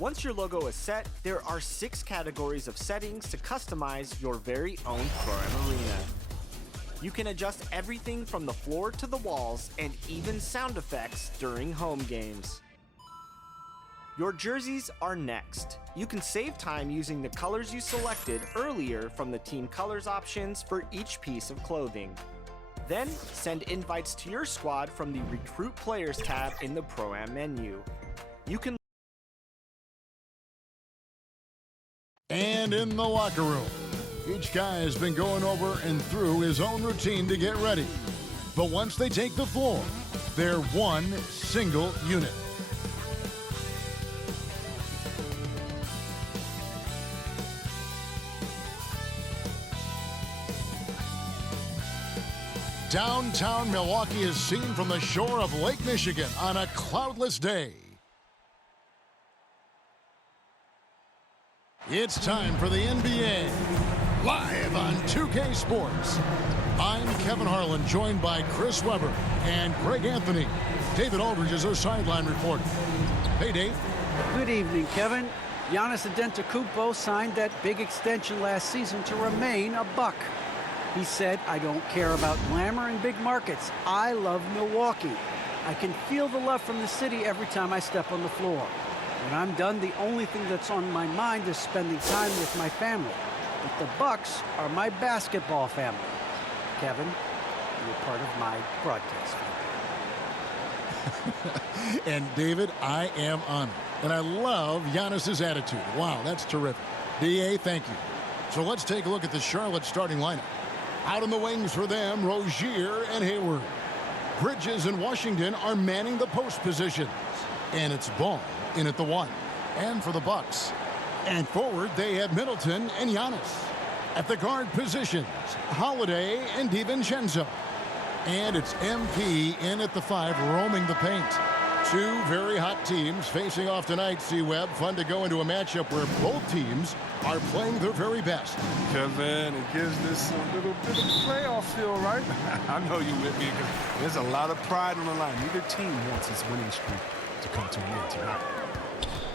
Once your logo is set, there are 6 categories of settings to customize your very own Pro-Am arena. You can adjust everything from the floor to the walls and even sound effects during home games. Your jerseys are next. You can save time using the colors you selected earlier from the team colors options for each piece of clothing. Then send invites to your squad from the Recruit Players tab in the Pro-Am menu. You can And in the locker room, each guy has been going over and through his own routine to get ready. But once they take the floor, they're one single unit. Downtown Milwaukee is seen from the shore of Lake Michigan on a cloudless day. It's time for the NBA, live on 2K Sports. I'm Kevin Harlan, joined by Chris Webber and Greg Anthony. David Aldridge is our sideline reporter. Hey, Dave. Good evening, Kevin. Giannis Antetokounmpo signed that big extension last season to remain a Buck. He said, "I don't care about glamour and big markets. I love Milwaukee. I can feel the love from the city every time I step on the floor. When I'm done, the only thing that's on my mind is spending time with my family. But the Bucks are my basketball family. Kevin, you're part of my broadcast family." And David, I am honored. And I love Giannis's attitude. Wow, that's terrific. DA, thank you. So let's take a look at the Charlotte starting lineup. Out in the wings for them, Rozier and Hayward. Bridges and Washington are manning the post positions. And it's Ball in at the 1. And for the Bucks. And forward, they have Middleton and Giannis. At the guard positions, Holiday and DiVincenzo. And it's MP in at the 5, roaming the paint. Two very hot teams facing off tonight, C-Web. Fun to go into a matchup where both teams are playing their very best. Kevin, it gives this a little bit of playoff feel, right? I know you with me because there's a lot of pride on the line. Neither team wants its winning streak to come to an end tonight.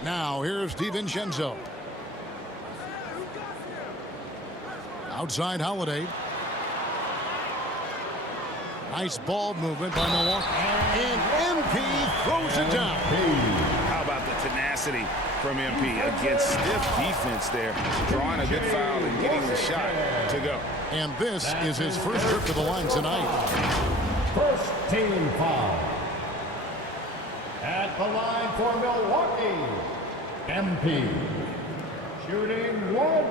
Now, here's DiVincenzo. Outside Holiday. Nice ball movement by Milwaukee. And MP throws it down. How about the tenacity from MP against stiff defense there, drawing a good foul and getting the shot to go. And this is his first trip to the line tonight. First team foul. At the line for Milwaukee, MP. Shooting 1.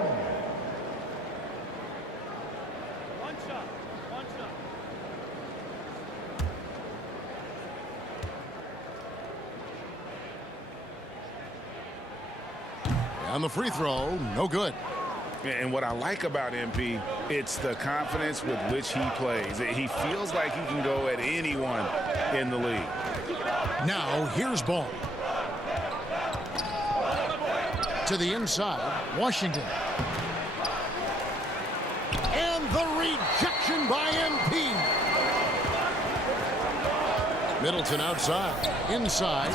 On the free throw, no good. And what I like about MP, it's the confidence with which he plays. He feels like he can go at anyone in the league. Now, here's Ball. To the inside, Washington. And the rejection by MP. Middleton outside, inside.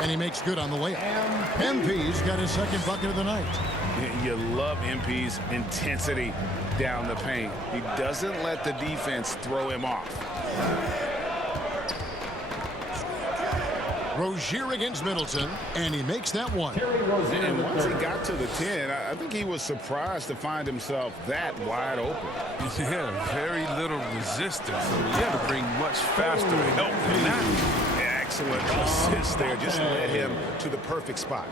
And he makes good on the layup. MP's got his second bucket of the night. You love MP's intensity down the paint. He doesn't let the defense throw him off. Rozier against Middleton, and he makes that one. And once he got to the 10, I think he was surprised to find himself that wide open. Yeah, very little resistance. So you have to bring much faster help than that. Excellent assist there. Just led him to the perfect spot.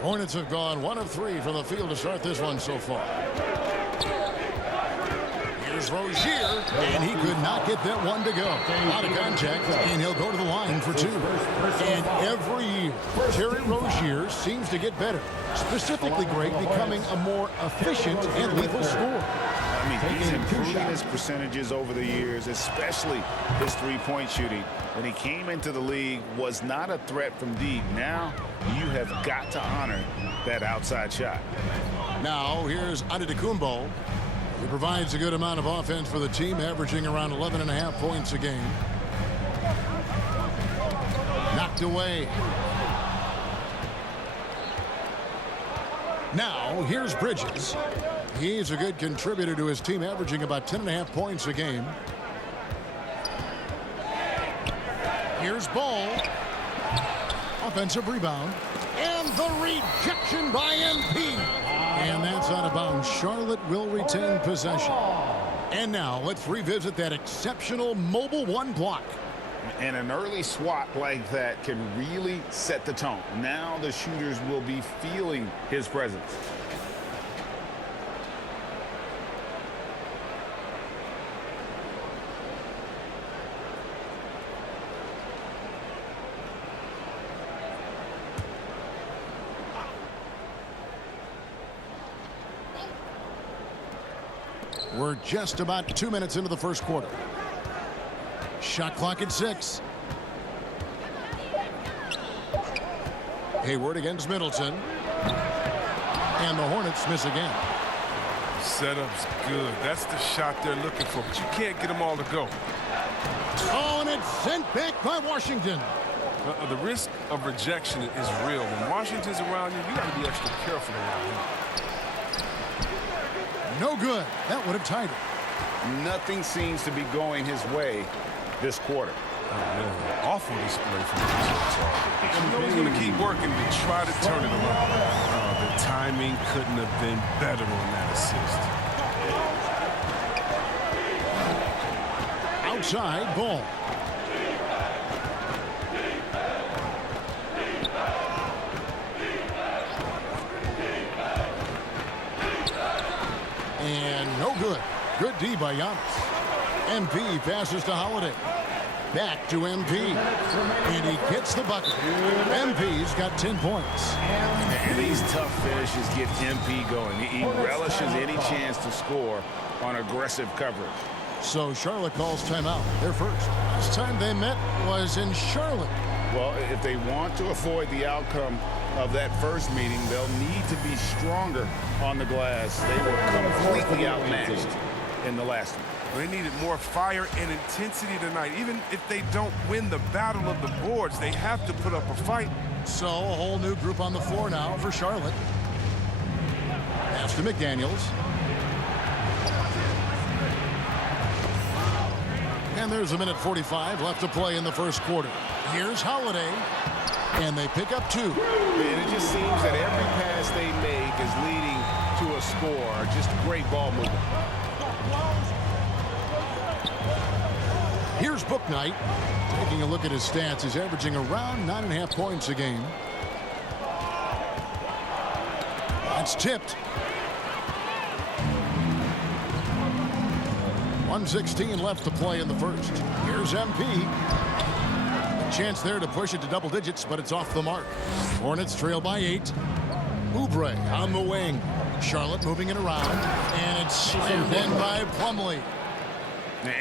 Hornets have gone 1 of 3 from the field to start this one so far. Here's Rozier, and he could not get that one to go. Out of contact, and he'll go to the line for 2. And every year, Terry Rozier seems to get better. Specifically, Greg, becoming a more efficient and lethal scorer. I mean, he's improving his percentages over the years, especially his three-point shooting. When he came into the league, was not a threat from deep. Now, you have got to honor that outside shot. Now, here's Antetokounmpo. He provides a good amount of offense for the team, averaging around 11.5 points a game. knocked away. Now, here's Bridges. He's a good contributor to his team, averaging about 10.5 points a game. Here's Ball. Offensive rebound. And the rejection by MP. And that's out of bounds. Charlotte will retain possession. And now, let's revisit that exceptional mobile one block. And an early swat like that can really set the tone. Now the shooters will be feeling his presence. We're just about 2 minutes into the first quarter. Shot clock at 6. Hayward against Middleton. And the Hornets miss again. Setup's good. That's the shot they're looking for, but you can't get them all to go. Oh, and it's sent back by Washington. The risk of rejection is real. When Washington's around you, you got to be extra careful around him. No good. That would have tied it. Nothing seems to be going his way this quarter. Awful display from the defense. You know he's going to keep working to try to turn it around. The timing couldn't have been better on that assist. Outside Ball. And no good. Good D by Giannis. MP passes to Holiday. Back to MP. And he gets the bucket. MP's got 10 points. And these tough finishes get MP going. He relishes any chance to score on aggressive coverage. So Charlotte calls timeout. Their first. Last time they met was in Charlotte. Well, if they want to avoid the outcome of that first meeting, they'll need to be stronger on the glass. They were completely outmatched in the last one. They needed more fire and intensity tonight. Even if they don't win the battle of the boards, they have to put up a fight. So a whole new group on the floor now for Charlotte. Pass to McDaniels. And there's a minute 45 left to play in the first quarter. Here's Holiday. And they pick up 2. And it just seems that every pass they make is leading to a score. Just great ball movement. Here's Bouknight. Taking a look at his stats, he's averaging around 9.5 points a game. That's tipped. 1:16 left to play in the first. Here's MP. A chance there to push it to double digits, but it's off the mark. Hornets trail by 8. Oubre on the wing. Charlotte moving it around, and it's slammed in by Plumlee.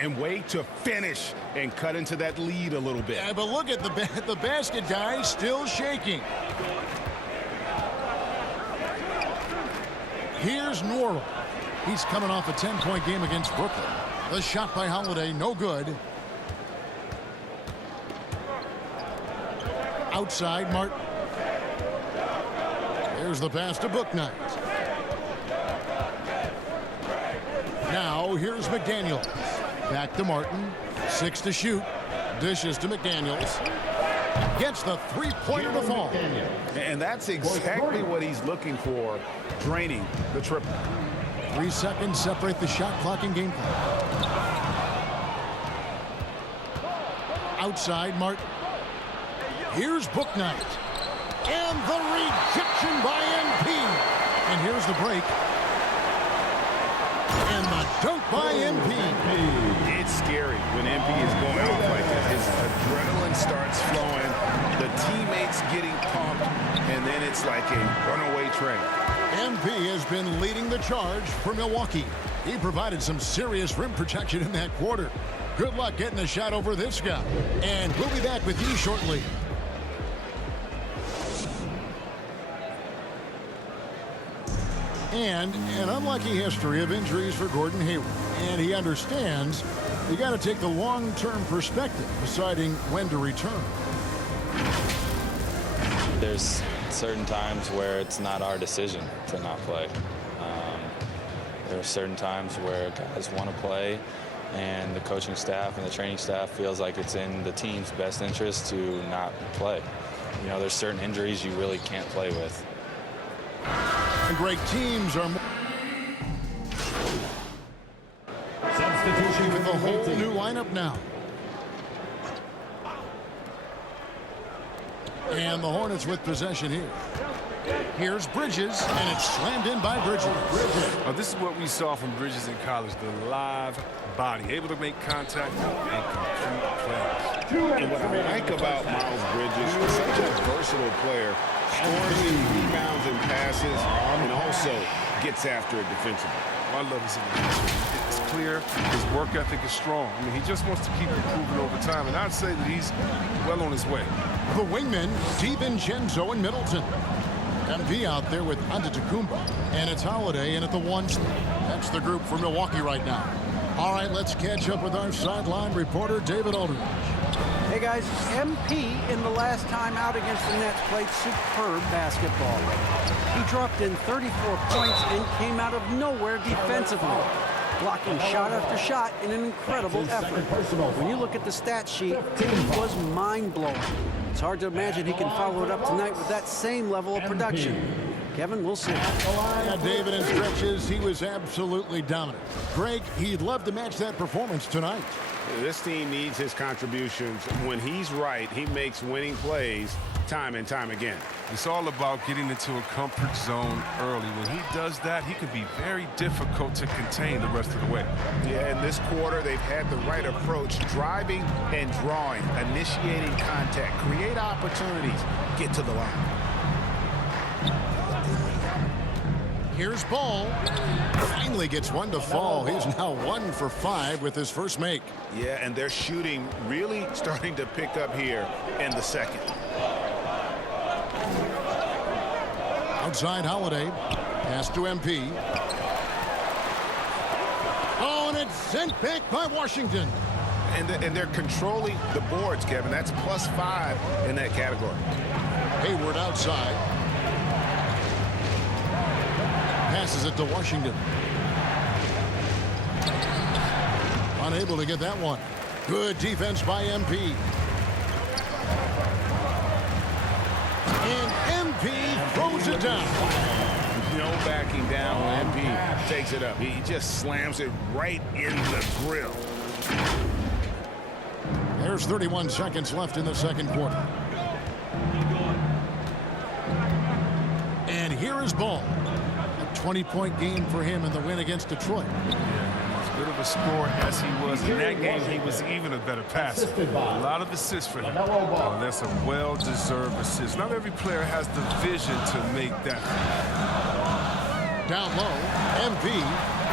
And way to finish and cut into that lead a little bit. Yeah, but look at the basket guy still shaking. Here's Norrell. He's coming off a 10-point game against Brooklyn. The shot by Holiday, no good. Outside, Martin. There's the pass to Bouknight. Now, here's McDaniels. Back to Martin. 6 to shoot. Dishes to McDaniels. Gets the three-pointer to fall. And that's exactly what he's looking for, draining the triple. 3 seconds separate the shot clock and game clock. Outside, Martin. Here's Bouknight. And the rejection by MP. And here's the break. And the dunk by MP. It's scary when MP is going off like that. His adrenaline starts flowing, the teammates getting pumped, and then it's like a runaway train. MP has been leading the charge for Milwaukee. He provided some serious rim protection in that quarter. Good luck getting a shot over this guy. And we'll be back with you shortly. And an unlucky history of injuries for Gordon Hayward. And he understands you got to take the long-term perspective, deciding when to return. There's certain times where it's not our decision to not play. There are certain times where guys want to play, and the coaching staff and the training staff feels like it's in the team's best interest to not play. You know, there's certain injuries you really can't play with. And great teams are Substitution with a whole new lineup now. And the Hornets with possession here. Here's Bridges, and it's slammed in by Bridges. Oh, this is what we saw from Bridges in college, the live body, able to make contact and complete plays. And what I like about Miles Bridges, he's such a versatile player. Scores in rebounds and passes, and also gets after it defensively. I love his individual. It's clear. His work ethic is strong. I mean, he just wants to keep improving over time, and I'd say that he's well on his way. The wingmen, DiVincenzo and Middleton. MP out there with Antetokounmpo, and it's Holiday in at the 1. That's the group for Milwaukee right now. All right, let's catch up with our sideline reporter, David Aldridge. Hey guys, MP in the last time out against the Nets played superb basketball. He dropped in 34 points and came out of nowhere defensively, blocking shot after shot in an incredible effort. When you look at the stat sheet, he was mind-blowing. It's hard to imagine he can follow it up tonight with that same level of production. Kevin, we'll see. Yeah, David, in stretches, he was absolutely dominant. Greg, he'd love to match that performance tonight. This team needs his contributions. When he's right, he makes winning plays time and time again. It's all about getting into a comfort zone early. When he does that, he can be very difficult to contain the rest of the way. Yeah, in this quarter, they've had the right approach, driving and drawing, initiating contact, create opportunities, get to the line. Here's Ball. Finally gets one to fall. He's now 1 for 5 with his first make. Yeah, and their shooting really starting to pick up here in the second. Outside Holiday. Pass to MP. Oh, and it's sent back by Washington. And they're controlling the boards, Kevin. That's +5 in that category. Hayward outside. Passes it to Washington. Unable to get that one. Good defense by MP. And MP throws it down. No backing down when MP takes it up. He just slams it right in the grill. There's 31 seconds left in the second quarter. And here is Ball. A 20-point game for him in the win against Detroit. As good of a scorer as he was in that game, he was even a better passer. A lot of assists for him. That's a well-deserved assist. Not every player has the vision to make that. Down low, MP,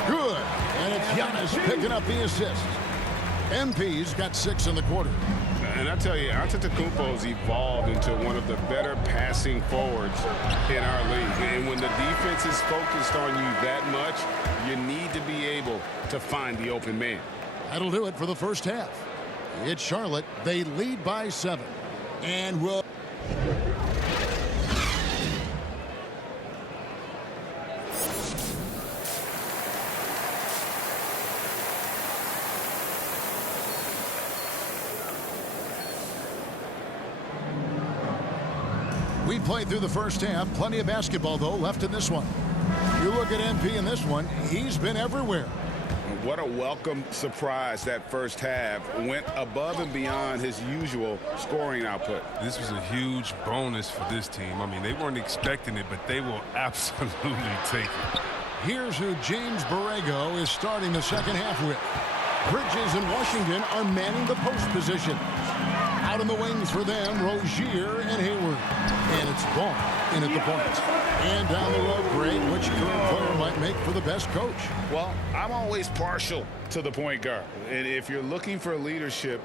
good. And it's Giannis picking up the assist. MP's got 6 in the quarter. And I tell you, Antetokounmpo's evolved into one of the better passing forwards in our league. And when the defense is focused on you that much, you need to be able to find the open man. That'll do it for the first half. It's Charlotte. They lead by 7. And we'll... We played through the first half. Plenty of basketball, though, left in this one. You look at MP in this one, he's been everywhere. What a welcome surprise that first half. Went above and beyond his usual scoring output. This was a huge bonus for this team. I mean, they weren't expecting it, but they will absolutely take it. Here's who James Borrego is starting the second half with. Bridges and Washington are manning the post position. Out in the wings for them, Rozier and Hayward. And it's Ball in at the point. And down the road, Greg, which current player might make for the best coach? Well, I'm always partial to the point guard. And if you're looking for leadership,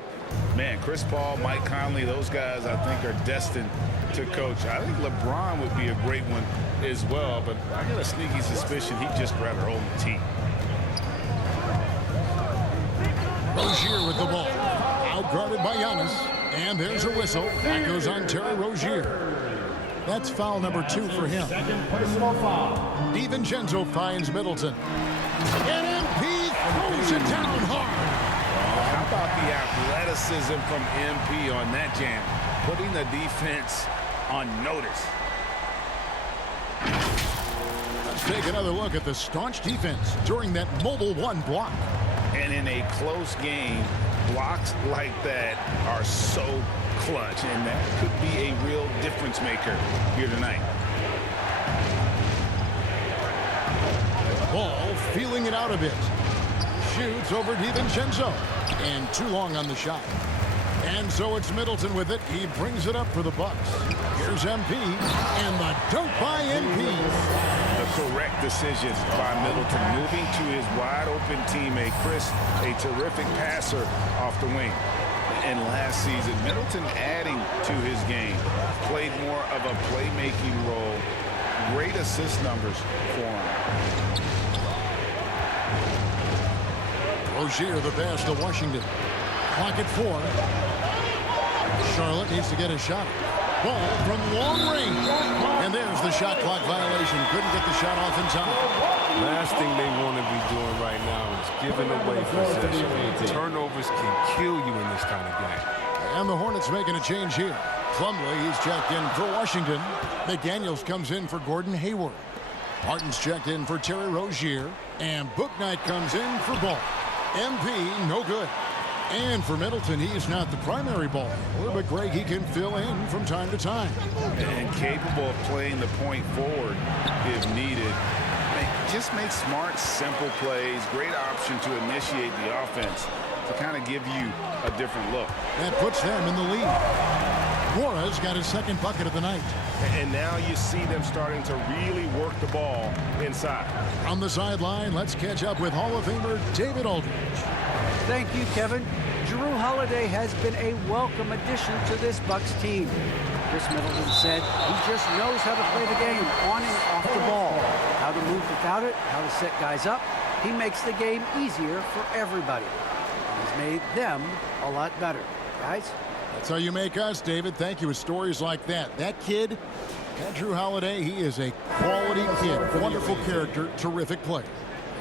man, Chris Paul, Mike Conley, those guys I think are destined to coach. I think LeBron would be a great one as well, but I got a sneaky suspicion he'd just rather own the team. Rozier with the ball. Outguarded by Giannis. And there's a whistle. That goes on Terry Rozier. That's foul number 2 for him. Second personal foul. DiVincenzo finds Middleton. And MP throws it down hard. How about the athleticism from MP on that jam? Putting the defense on notice. Let's take another look at the staunch defense during that mobile 1 block. And in a close game, blocks like that are so clutch, and that could be a real difference maker here tonight. Ball feeling it out a bit. Shoots over DiVincenzo. And too long on the shot. And so it's Middleton with it. He brings it up for the Bucks. Here's MP. And the dunk by MP. The correct decision by Middleton, moving to his wide-open teammate, Chris, a terrific passer off the wing. And last season, Middleton adding to his game, played more of a playmaking role. Great assist numbers for him. Rozier the pass to Washington. Clock at 4. Charlotte needs to get a shot. Ball from long range. And there's the shot clock violation. Couldn't get the shot off in time. Last thing they want to be doing right now is giving away possession. Turnovers can kill you in this kind of game. And the Hornets making a change here. Plumlee, he's checked in for Washington. McDaniels comes in for Gordon Hayward. Martin's checked in for Terry Rozier. And Bouknight comes in for Ball. MP, no good. And for Middleton, he's not the primary ball handler, but Greg, he can fill in from time to time. And capable of playing the point forward if needed. Just make smart, simple plays. Great option to initiate the offense to kind of give you a different look. That puts them in the lead. Mora's got his second bucket of the night. And now you see them starting to really work the ball inside. On the sideline, let's catch up with Hall of Famer David Aldridge. Thank you, Kevin. Jrue Holiday has been a welcome addition to this Bucks team. Chris Middleton said he just knows how to play the game on and off the ball, how to move without it, how to set guys up. He makes the game easier for everybody. He's made them a lot better. Guys? That's how you make us, David. Thank you with stories like that. That kid, that Jrue Holiday, he is a quality kid. Wonderful character, terrific player.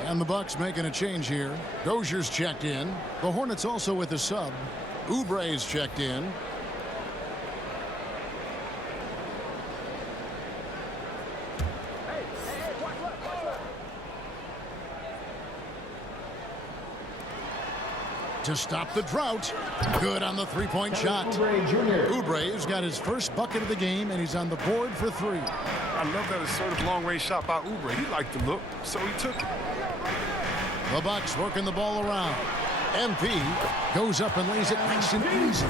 And the Bucks making a change here. Dozier's checked in. The Hornets also with a sub. Oubre's checked in. To stop the drought. Good on the three-point shot. Oubre's got his first bucket of the game, and he's on the board for 3. I love that assertive long-range shot by Oubre. He liked the look, so he took it. The Bucks working the ball around. MP goes up and lays it nice and easy.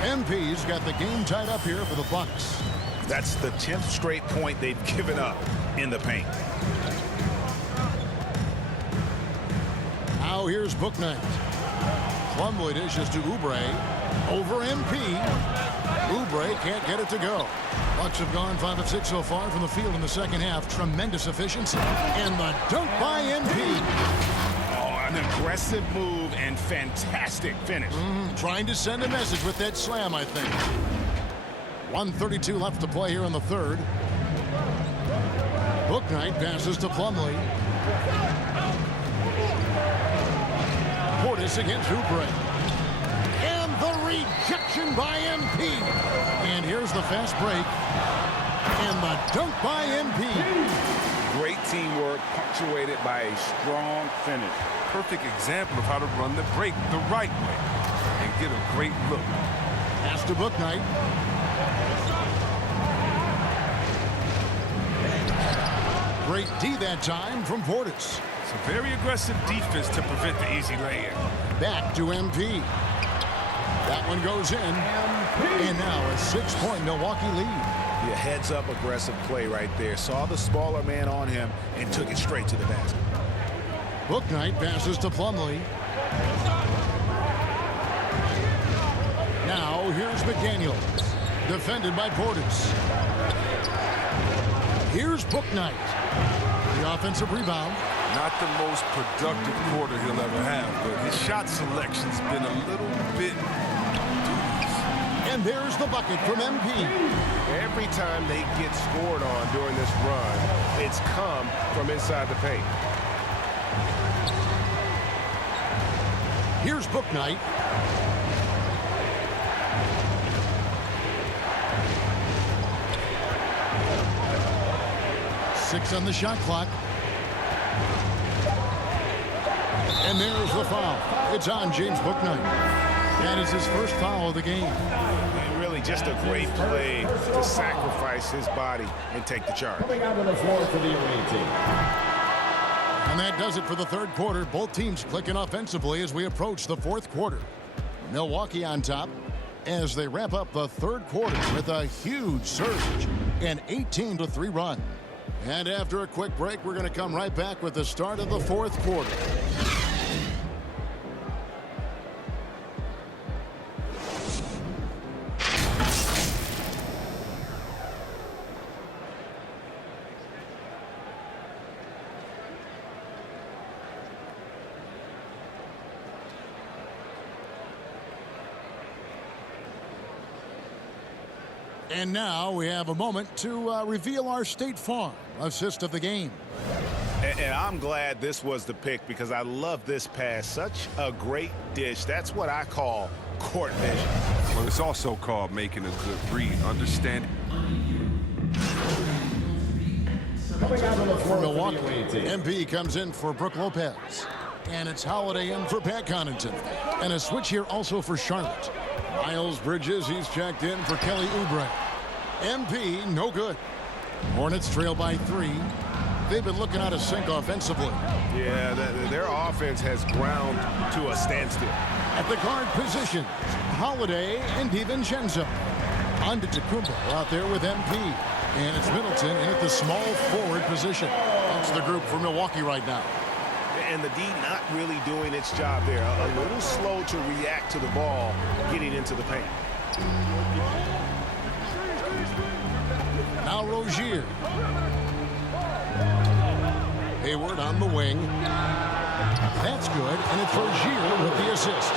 MP's got the game tied up here for the Bucks. That's the 10th straight point they've given up in the paint. Now here's Bouknight. Plumlee dishes to Oubre. Over MP. Oubre can't get it to go. Bucks have gone 5 of 6 so far from the field in the second half. Tremendous efficiency. And the dunk by MP. Oh, an aggressive move and fantastic finish. Trying to send a message with that slam, I think. 1:32 left to play here in the third. Bouknight passes to Plumlee. Portis against Oubre. And the rejection by MP. And here's the fast break. And the dunk by MP. Great teamwork punctuated by a strong finish. Perfect example of how to run the break the right way and get a great look. Pass to Bouknight. Great D that time from Portis. It's a very aggressive defense to prevent the easy lay-in. Back to MP. That one goes in. And now a 6-point Milwaukee lead. Yeah, heads-up aggressive play right there. Saw the smaller man on him and took it straight to the basket. Bouknight passes to Plumlee. Now here's McDaniels. Defended by Portis. Here's Bouknight. The offensive rebound. Not the most productive quarter he'll ever have, but his shot selection's been a little bit dubious. And there's the bucket from MP. Every time they get scored on during this run, it's come from inside the paint. Here's Booknight. Six on the shot clock. And there's the foul. It's on James Bouknight. That is his first foul of the game. And really just a great play to sacrifice his body and take the charge. Coming out on the floor for the away team. And that does it for the third quarter. Both teams clicking offensively as we approach the fourth quarter. Milwaukee on top as they wrap up the third quarter with a huge surge, an 18-3 run. And after a quick break, we're going to come right back with the start of the fourth quarter. And now we have a moment to reveal our State Farm assist of the game. And I'm glad this was the pick because I love this pass. Such a great dish. That's what I call court vision. Well, it's also called making a good read. Understand. Coming out on the floor For Milwaukee, for the away team. MP comes in for Brooke Lopez. And it's Holiday in for Pat Connaughton. And a switch here also for Charlotte. Miles Bridges, he's checked in for Kelly Oubre. MP, no good. Hornets trail by 3. They've been looking out of sync offensively. Yeah, their offense has ground to a standstill. At the guard positions, Holiday and DiVincenzo. Antetokounmpo out there with MP. And it's Middleton in at the small forward position. That's the group for Milwaukee right now. And the D not really doing its job there. A little slow to react to the ball getting into the paint. Now Rozier. Hayward on the wing. That's good, and it's Rozier with the assist.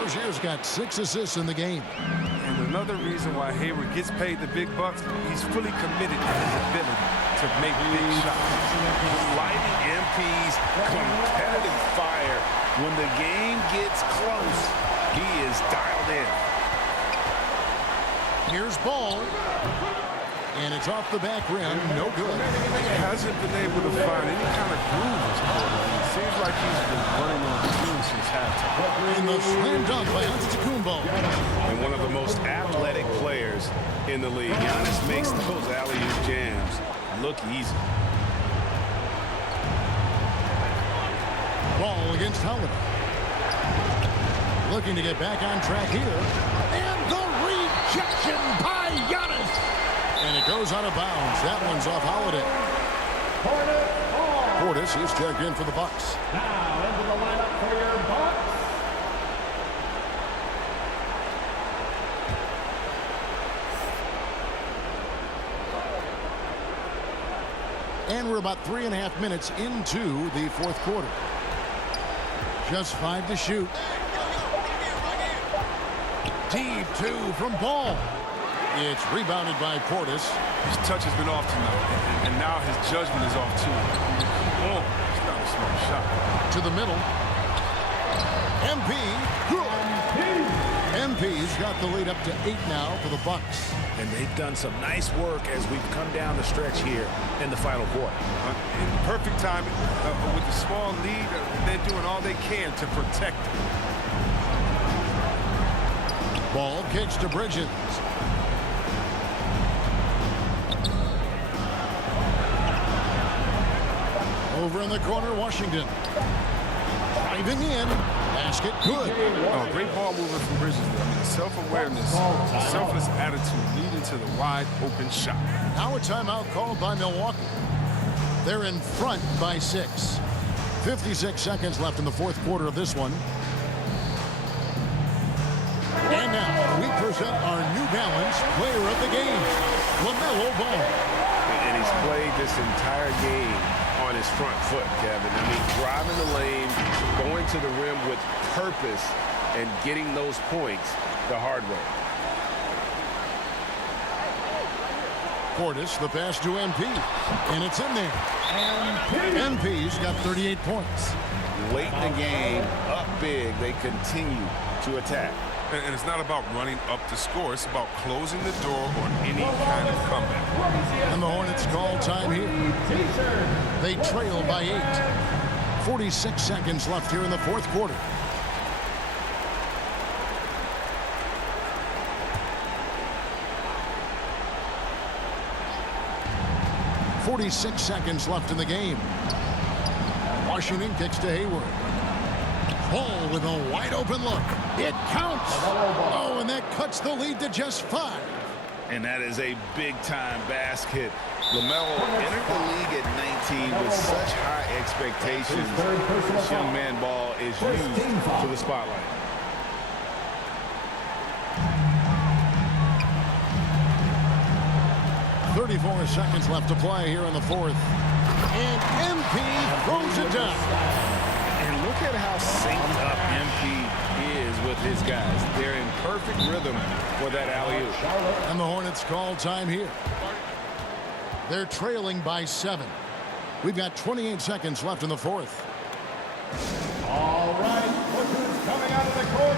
Rozier's got 6 assists in the game. And another reason why Hayward gets paid the big bucks, he's fully committed to his ability to make big shots. Lighting MP's competitive fire. When the game gets close, he is dialed in. Here's Ball. And it's off the back rim. No good. He hasn't been able to find any kind of groove this quarter. It seems like he's been running on the team since halftime. In the slam dunk by Antetokounmpo. And one of the most athletic players in the league. Giannis makes those alley-oop jams look easy. Ball against Holiday. Looking to get back on track here. And the rejection by Giannis. And it goes out of bounds. That one's off Holiday. Portis, he's checked in for the Bucks. Now into the lineup for your Bucks. And we're about 3.5 minutes into the fourth quarter. Just 5 to shoot. Deep 2 from Ball. It's rebounded by Portis. His touch has been off tonight, and now his judgment is off too. Oh, it's not a smart shot. To the middle. MP. MP's got the lead up to 8 now for the Bucks. And they've done some nice work as we've come down the stretch here in the final quarter. In perfect timing, with the small lead, they're doing all they can to protect it. Ball kicks to Bridges. Over in the corner, Washington. Driving in. Basket good. Oh, great ball movement from Bridges. I mean, self-awareness, selfless attitude leading to the wide open shot. Now a timeout called by Milwaukee. They're in front by 6. 56 seconds left in the fourth quarter of this one. And now we present our New Balance player of the game, LaMelo Ball. And he's played this entire game on his front foot, Kevin. I mean, driving the lane, going to the rim with purpose, and getting those points the hard way. Portis, the pass to MP. And it's in there. MP's got 38 points. Late in the game, up big, they continue to attack. And it's not about running up the score. It's about closing the door on any kind of comeback. And the Hornets call time here. They trail by 8. 46 seconds left here in the fourth quarter. .46 seconds left in the game. Washington kicks to Hayward. Ball with a wide open look. It counts. Oh, and that cuts the lead to just 5. And that is a big-time basket. LaMelo entered the league at 19 with such high expectations. This young man ball is used to the spotlight. .34 seconds left to play here in the fourth. And MP throws it down. And look at how synced up MP is with his guys. They're in perfect rhythm for that alley-oop. And the Hornets call time here. They're trailing by 7. We've got 28 seconds left in the fourth. All right, look who's coming out of the court.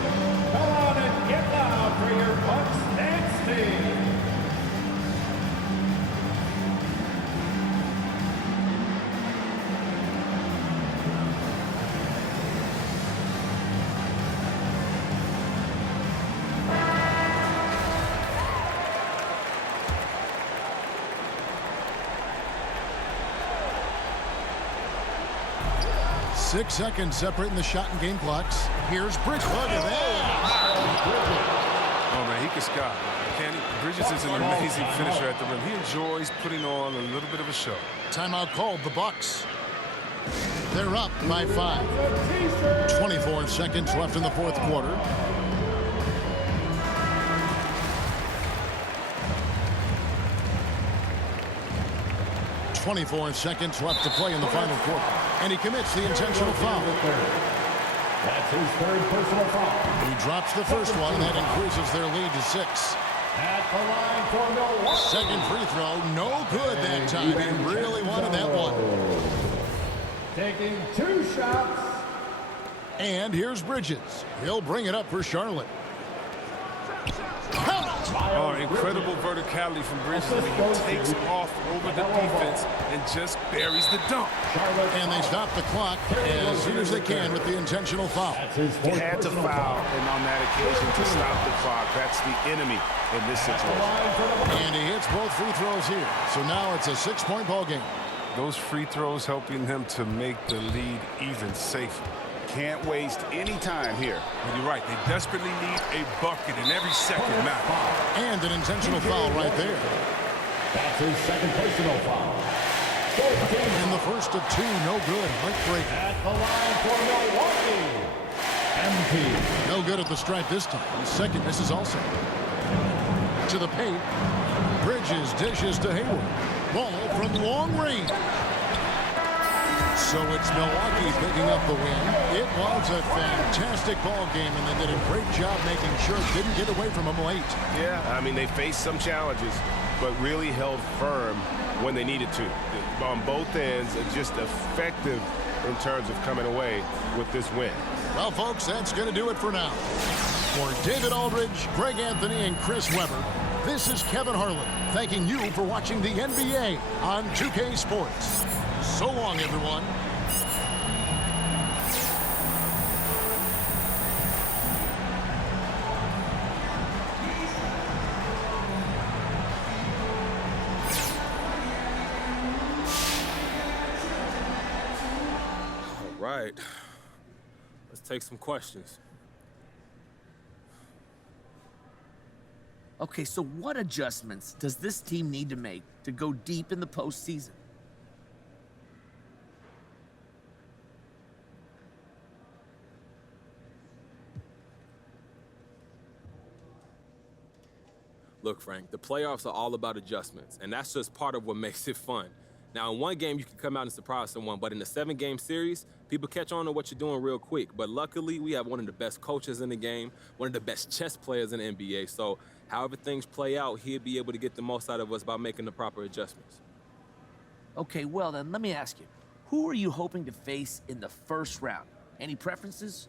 Come on and get loud for your Bucks dance team. Six seconds separating the shot and game clocks. Here's Bridges. Look at that. Oh, man, he can sky. Can he? Bridges is an amazing finisher at the rim. He enjoys putting on a little bit of a show. Timeout called the Bucks. They're up by 5. 24 seconds left in the fourth quarter. .24 seconds left to play in the final quarter. And he commits the intentional foul. That's his third personal foul. He drops the first one, and that increases their lead to 6. At the line for Milwaukee. Second free throw, no good that time. He really wanted that one. Taking 2 shots. And here's Bridges. He'll bring it up for Charlotte. Count it! Oh, incredible verticality from Bridges. I mean, he takes off over the defense and just buries the dunk. And they stop the clock as soon as they can with the intentional foul. He had to foul, and on that occasion to stop the clock. That's the enemy in this situation. And he hits both free throws here. So now it's a 6-point ball game. Those free throws helping them to make the lead even safer. Can't waste any time here. And you're right. They desperately need a bucket, and every second matters. And an intentional foul right there. That's his second personal foul. And the first of 2, no good. Heartbreaking. At the line for Milwaukee. MP. No good at the stripe this time. The second misses also. To the paint. Bridges dishes to Hayward. Ball from long range. So it's Milwaukee picking up the win. It was a fantastic ball game, and they did a great job making sure it didn't get away from them late. Yeah, I mean, they faced some challenges, but really held firm when they needed to. On both ends, just effective in terms of coming away with this win. Well, folks, that's going to do it for now. For David Aldridge, Greg Anthony, and Chris Webber, this is Kevin Harlan, thanking you for watching the NBA on 2K Sports. So long, everyone. All right. Let's take some questions. Okay, so what adjustments does this team need to make to go deep in the postseason? Look, Frank, the playoffs are all about adjustments, and that's just part of what makes it fun. Now, in one game, you can come out and surprise someone, but in a 7-game series, people catch on to what you're doing real quick. But luckily, we have one of the best coaches in the game, one of the best chess players in the NBA. So however things play out, he'll be able to get the most out of us by making the proper adjustments. Okay, well then, let me ask you. Who are you hoping to face in the first round? Any preferences?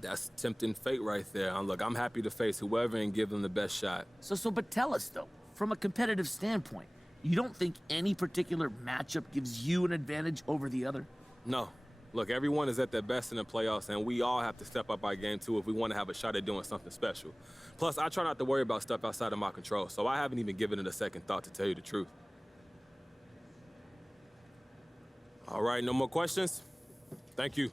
That's tempting fate right there. And look, I'm happy to face whoever and give them the best shot. But tell us, though, from a competitive standpoint, you don't think any particular matchup gives you an advantage over the other? No. Look, everyone is at their best in the playoffs, and we all have to step up our game, too, if we want to have a shot at doing something special. Plus, I try not to worry about stuff outside of my control, so I haven't even given it a second thought, to tell you the truth. All right, no more questions? Thank you.